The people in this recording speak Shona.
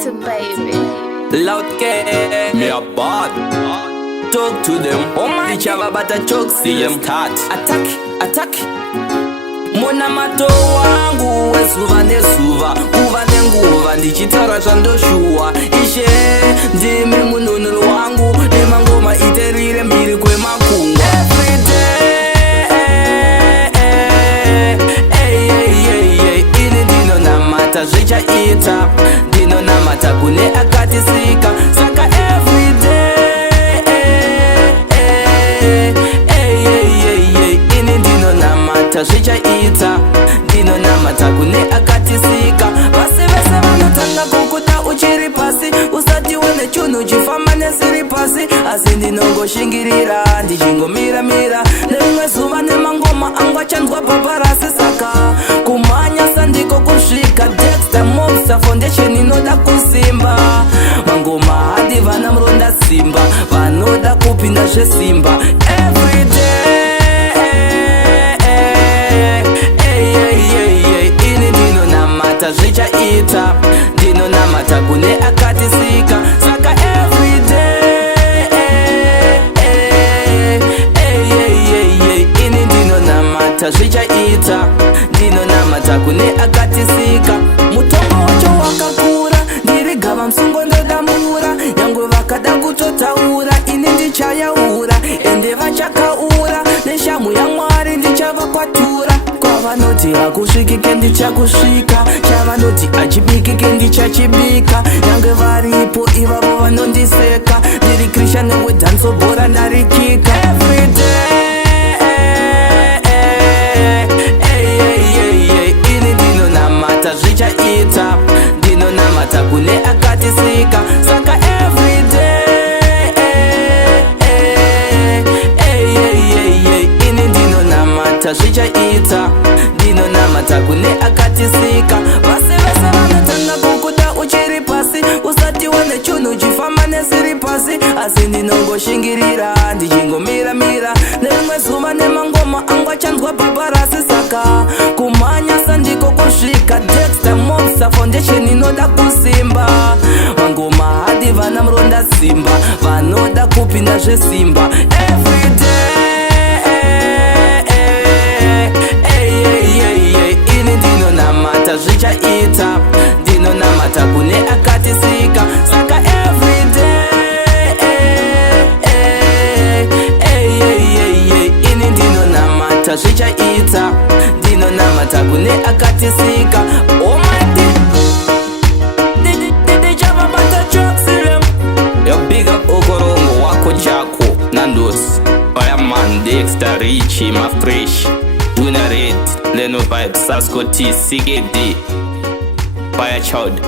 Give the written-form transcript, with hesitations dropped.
Water baby. Loud care, me a bad. Talk to them, oh my chava but a choke see them start. Attack. Mona mato wangu wesuva nesuva kuva nenguva ndichitara zvandoshua ishe ndimi mununuru wangu nemangoma iterire mbiri kwemakungu ini ndinonamata zvichaita ndinonamata kune akatisika saka ini ndinonamata zvichaita ndinonamata kune akatisika vasi vese vanotanga kukuda uchiri pasi usati wene chunhu chifamba nesiri pasi asi ndinongoshingirira ndichingomira nerimwe zuva nemangoma angu achanzwa paparasi saka kumhanya sandiko kusvika Dexter Mobster Foundation inoda kusimba mangoma hadi vana muronda simba vanoda kupinda zvesimba everyday ini ndinonamata zvichaita ndinonamata kune akatisika saka ini ndinonamata zvichaita ndinonamata kune akatisika mutombo wacho wakakura ndiri gava musungo ndodamura nyangwe vakada kutotaura ini ndichayaura ende vachakaura neshamu yaMwari ndichavakwatura kwavanoti hakusvikike ndichakusvika chavanoti achibikike ndichachibika nyange varipo ivavo vanondiseka ndiri Christian wedhanso bhora ndarikika ini ndinonamata zvichaita ndinonamata kune akatisika saka ini ndinonamata zvichaita ndinonamata kune akatisika vasi vese vanotanga kukuda uchiri pasi usati wane chunhu chifamba nesiri pasi asi ndinongoshingirira ndichingomira nerimwe zuva nemangoma angu achanzwa paparasi saka kumhanya sandiko kusvika Dexter Mobster Foundation inoda kusimba mangoma hadi vana muronda simba vanoda kupinda zvesimba ini ndinonamata zvichaita ndinonamata kune akatisika saka ini ndinonamata zvichaita ndinonamata kune akatisika yo big up okorongo wako chako nandos fireman Dexter Richie mafresh Juna Red Leno Vibe Sasko T CKD Fire Child